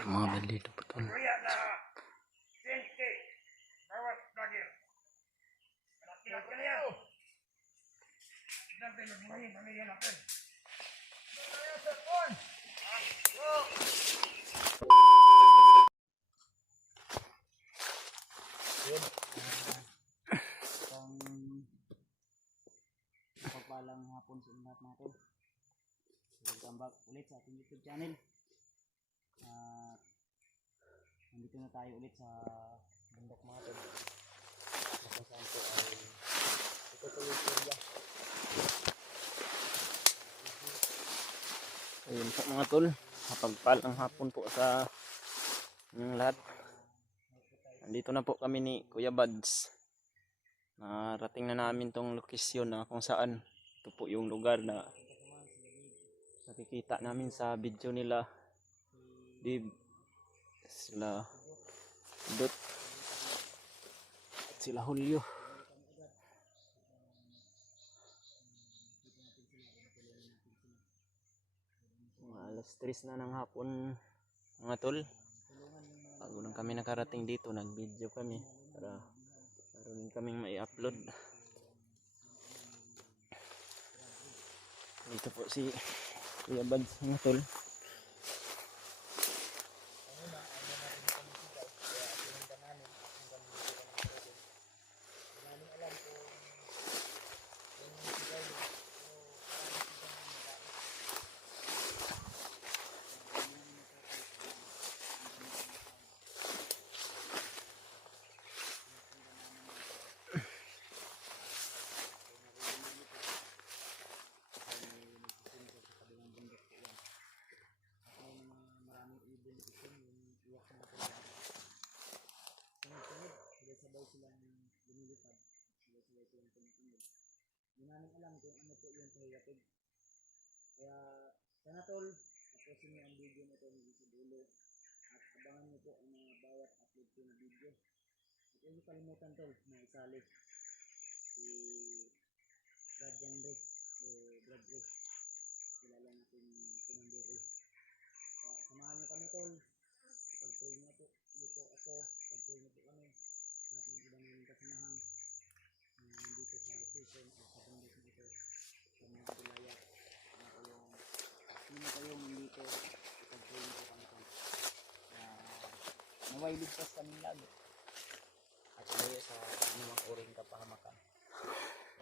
Mga bandito po tol. Isang pagpalang hapon sa lahat natin. Welcome back ulit sa ating YouTube channel. Nandito na tayo ulit sa bundok mga tol. Kung saan po ay ito po yung area. Ayun po mga tol. Mapagpalang hapon po sa lahat. Nandito na po kami ni Kuya Buds. Narating na namin tong lokasyon na kung saan ito po yung lugar na nakikita namin sa video nila. Sila Dot at sila Julio. Mga alas 3 na ng hapon mga tol. Bago lang kami nakarating dito, nag-video kami para meron kaming mai-upload. Dito po si Kuya Buds mga tol. Sabay silang lumilipad, sabay silang tumutunog. Hindi namin alam kung ano po yung pahiwatid. Kaya sana tol, tapusin niyo ang video na ito hanggang sa dulo at abangan niyo po ang mga bawat upload ko na video. At huwag niyo kalimutan tol na isali si Brad Janre o Brad Ray. Kilala natin Commander Ray. Kaya samahan niyo kami tol. Pag-pray niyo po ako, pag-pray niyo po kami. Lahat ng ibang mga kasamahan nandito sa location at sa bundok nito sa mga tulaya sino kayong nandito ipag-pray nito kami naway ligtas kami lalo at layo sa anumang uring kapahamakan.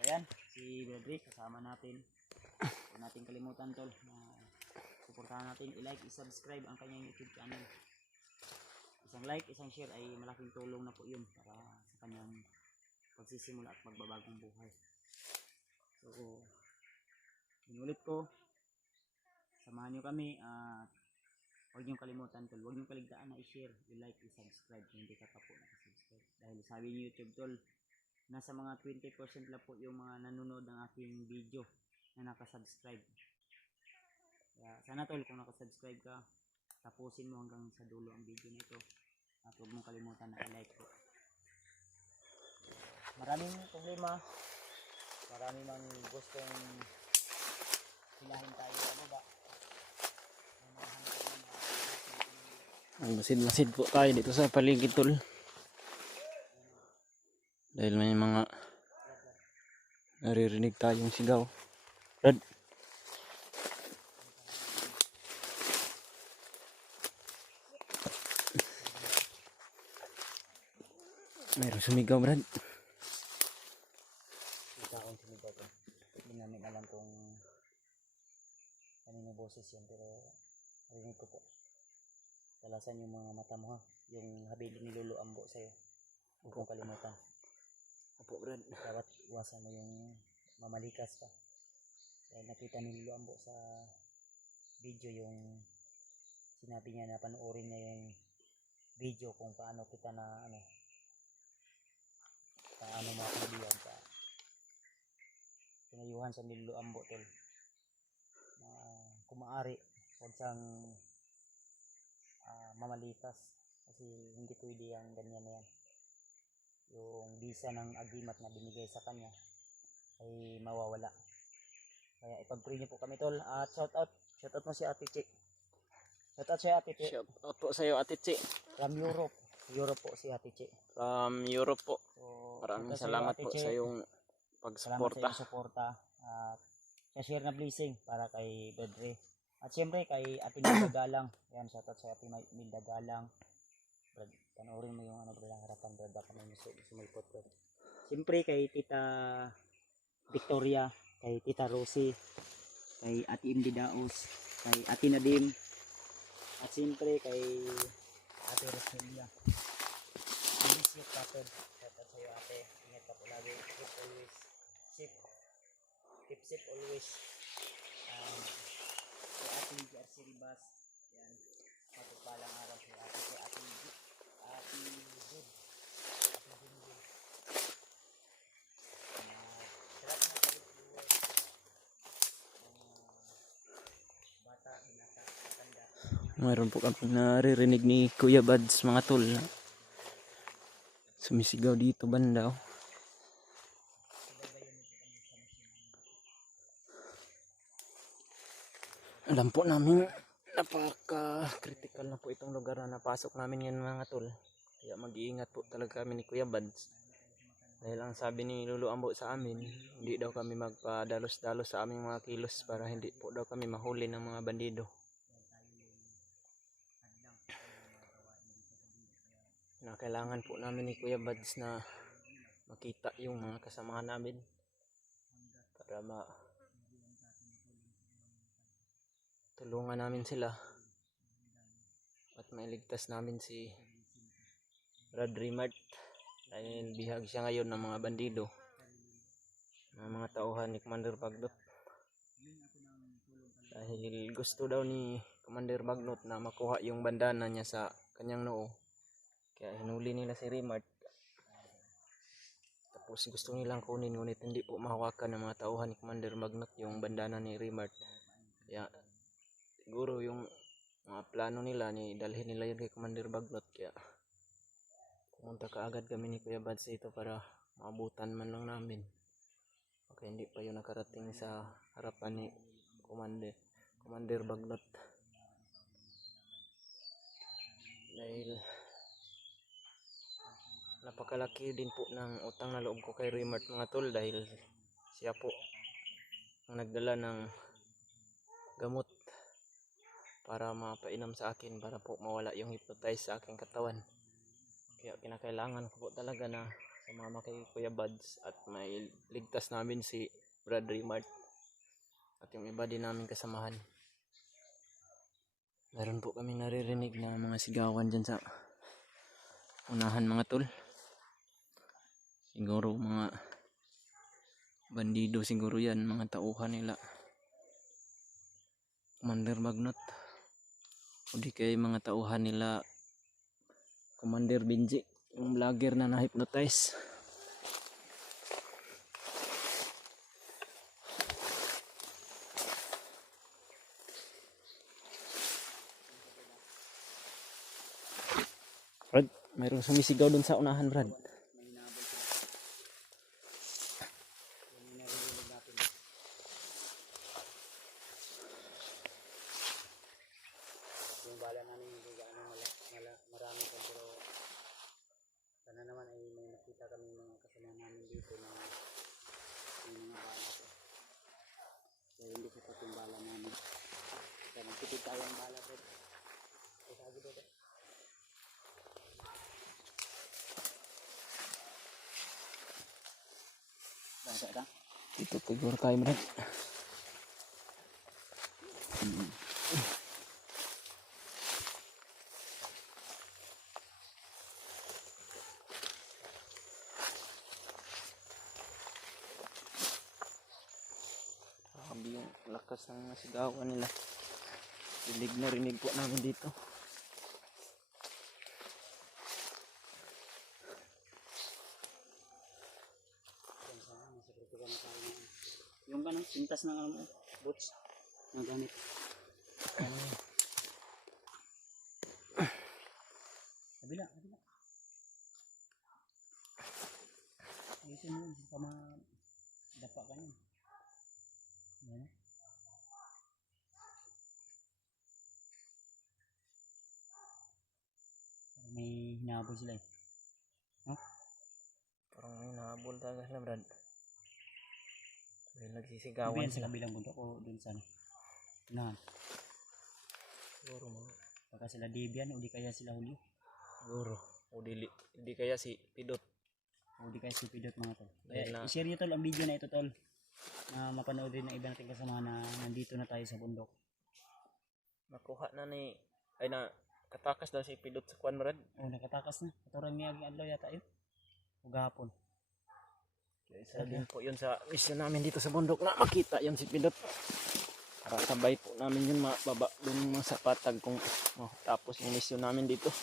Ayan, si Bradrick kasama natin. Huwag natin kalimutan tol na suportahan natin, i-like, i-subscribe ang kanyang YouTube channel. Isang like, isang share ay malaking tulong na po yun para sa kanyang pagsisimula at magbabagong buhay. So, inulit ko, samahan nyo kami at huwag nyo kalimutan tol, huwag nyo kaligtaan na i-share, i-like, i-subscribe kung hindi ka pa po nakasubscribe. Dahil sabi nyo YouTube tol, nasa mga 20% lang po yung mga nanonood ng aking video na nakasubscribe. Kaya sana tol, kung nakasubscribe ka, tapusin mo hanggang sa dulo ang video nito at huwag mong kalimutan na i-like po. Maraming problema, marami mang gustong silahin tayo sa baba. Masid-masid po tayo dito sa paligid tol. Dahil may mga naririnig tayong sigaw. Brad. Mayroon sumigaw Brad. Kita akong sumigaw ko. Hindi namin alam kung kanino boses yan pero narinig ko po. Talasan yung mga mata mo ha. Yung habiling ni Lolo Ambo sa'yo. Huwag kong kalimutan. Opo Brad. Dapat iwasan mo yung mamalikas ka. Dahil nakita ni Lolo Ambo sa video yung sinabi niya na panoorin niya yung video kung paano kita na paano mga kaibigan ka pinayuhan sa Lolo Ambo tol na kung maaari huwag siyang mamalikas kasi hindi pwede yung ganyan na yan. Yung visa ng agimat na binigay sa kanya ay mawawala. Kaya ipag-pray niyo po kami tol. At shout out mo si Ate Chick. Shout out sa Ate Che. Shout out po sa iyo, Ate Chi. From Europe. Europe po si Ate Che. From Europe po. So, Maraming shout out sa iyo, salamat Ate po Che. sa iyong Salamat sa pagsuporta. iyong suporta. At sa share na blessing para kay Bedre. At siyempre kay Ate Milda Galang. Yan, shout out sa Ate Milda Galang. Brad, panoorin mo yung brad, harapan, brad, baka may sumulpot, brad. Siyempre kay Tita Victoria, kay Tita Rosie, kay Ate Indy Daos, kay Ate Nadim, at siyempre kay Ate Roselia. Miss you, Kaped. Shout out sa iyo, ate. Ingat ka po lagi. Keep always safe. Keep safe always. Kay Ate GRC Ribas. Yan. Matupalang araw si ate. Kay Ate Jud. Ate Jud. Sarap na kalubuhay. Bata, binata, matanda. Mayroon po kami naririnig ni Kuya Bads, mga tol. Sumisigaw dito banda. Alam po namin napaka-critical na po itong lugar na napasok namin ngayon, mga tol. Kaya mag-iingat po talaga kami ni Kuya Bads. Dahil ang sabi ni Lolo Ambo sa amin, hindi daw kami magpadalos-dalos sa aming mga kilos para hindi po daw kami mahuli ng mga bandido. Na kailangan po namin ni Kuya Bads na makita yung mga kasamahan namin para tulungan namin sila at mailigtas namin si Brad Rimart dahil bihag siya ngayon ng mga bandido, ng mga tauhan ni Commander Bagnot. Dahil gusto daw ni Commander Bagnot na makuha yung bandana niya sa kanyang noo, kaya hinuli nila si Rimart. Tapos gusto nilang kunin, ngunit hindi po mahawakan ng mga tauhan ni Commander Bagnot yung bandana ni Rimart. Kaya siguro yung mga plano nila ni dalhin nila yun kay Commander Bagnot. Kaya pumunta kaagad kami ni Kuya Bads dito para maabutan man lang namin. Okay, hindi pa yun nakarating sa harapan ni Commander Bagnot. Dahil napakalaki din po ng utang na loob ko kay Rimart, mga tol, dahil siya po ang nagdala ng gamot para mapainom sa akin para po mawala yung hypnotize sa aking katawan. Kaya kinakailangan ko po talaga na sumama kay Kuya Bads at may ligtas namin si Brad Rimart at yung iba din namin kasamahan. Meron po kami naririnig na mga sigawan dyan sa unahan, mga tol. Siguro mga bandido siguro yan, mga tauhan nila Commander Bagnot o di kaya mga tauhan nila Commander Benji, yung vlogger na na-hypnotize. Brad, mayroong sumisigaw dun sa unahan, Brad. Yung bala namin hindi gaano marami pa, pero sana naman ay may nakita kami mga kasama namin dito na yung mga bala ko. Kaya hindi sapat yung bala namin. Kaya nagtipid tayo ang bala ko. Kaya sabi dito. Basa ka? Dito siguro tayo, Brad. Grabe yung lakas ng sigawan nila. Rinig na rinig po namin dito. Yung ganun, pintas ng ano, boots na gamit. Kabila. Ayusin mo yun, baka madapa ka yun. Yan. Hinahabol sila eh. Parang may nahabol talaga sila, Brad. May Iba nagsisigawan yan sa sila. kabilang bundok o dun sa ano? Unahan. Siguro mga. Baka sila Debian o di kaya sila Julio. Siguro. O di kaya si Pidot. O di kaya si Pidot mga tol. Dahil na- I-share nyo tol ang video na ito tol. Na mapanood din ng iba nating kasama na nandito na tayo sa bundok. Nakuha na ni, ay na, katakas daw si Pidot sa kwan, Brad. O nakatakas na. Katurang niya adlaw yata yun. O gahapon. Isa din po yun sa mission namin dito sa bundok na makita yun si Pidot. Para sabay po namin yun mababa dun mga sa patag kung tapos yung mission namin dito.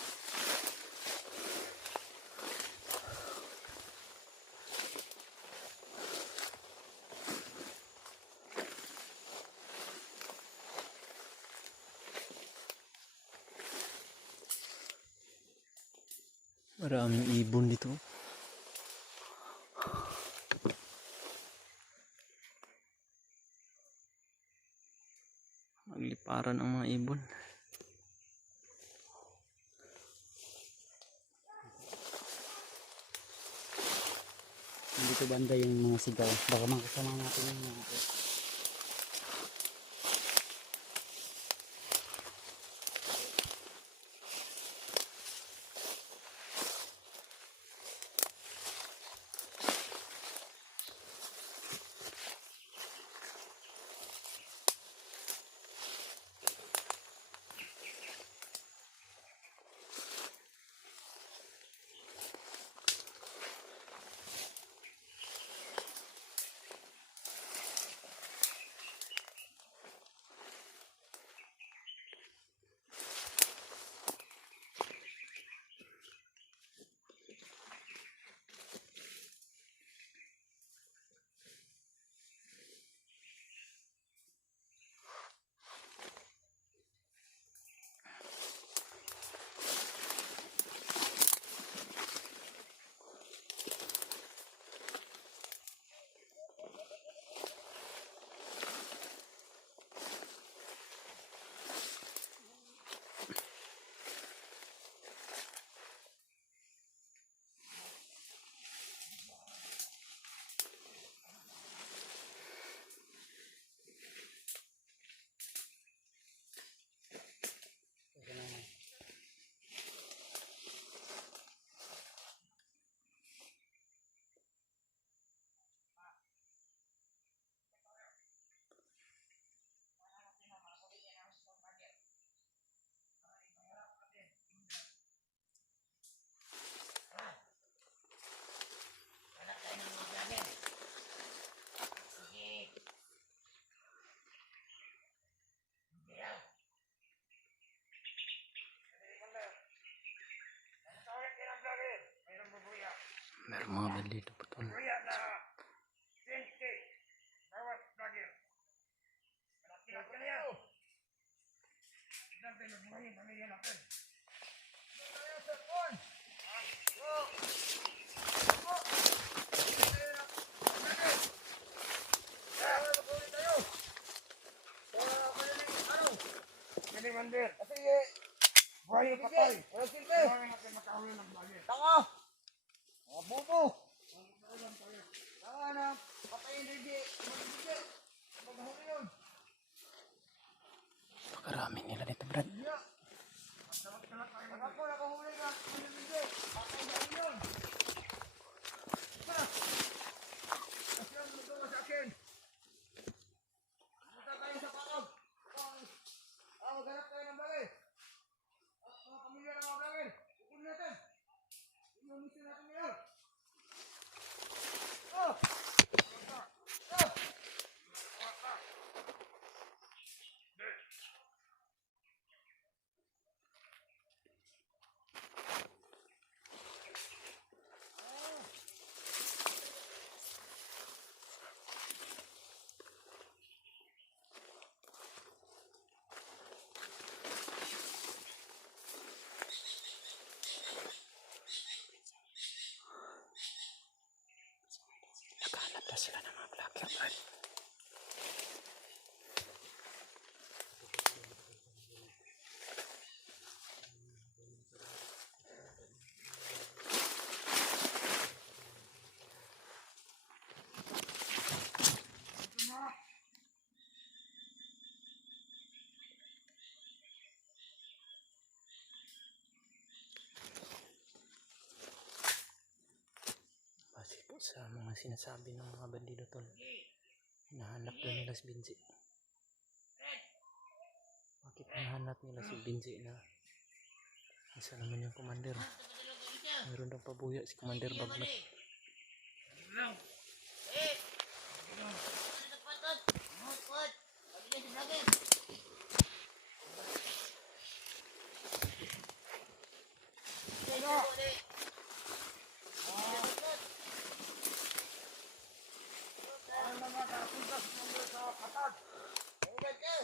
Maraming ibon dito. Magliparan ang mga ibon. Dito banda yung mga sigaw. Baka makasama natin yung mga ito. Meron mga bandito po ito. Mandir. Sige. Buhay na patay. Walang silbi. Tanga. Mga bobo. Tanga na. Patayin hindi. Hindi. Maghuli yun. Pakarami nila dito, Brad. Pag ako nakahuli ka. Hindi. Patayin na yun. Kasi ang magawa sa akin. Punta tayo sa pakag. Maghanap tayo ng bagay. Mga pamilya ng mga bagay. Kukunin natin. Yung mission natin ngayon. sa mga sinasabi ng mga bandido tol. Hinahanap daw nila si Binji. Bakit hinahanap nila si Binji na isa naman yung commander? Mayroon daw pabuya si Commander Bagnat.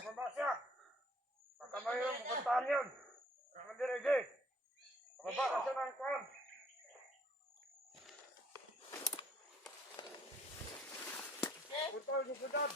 Baba siya. Baka mayroong pupuntahan yun. Ang dirige. Baba na siya ng kwan. Putol, di sudad.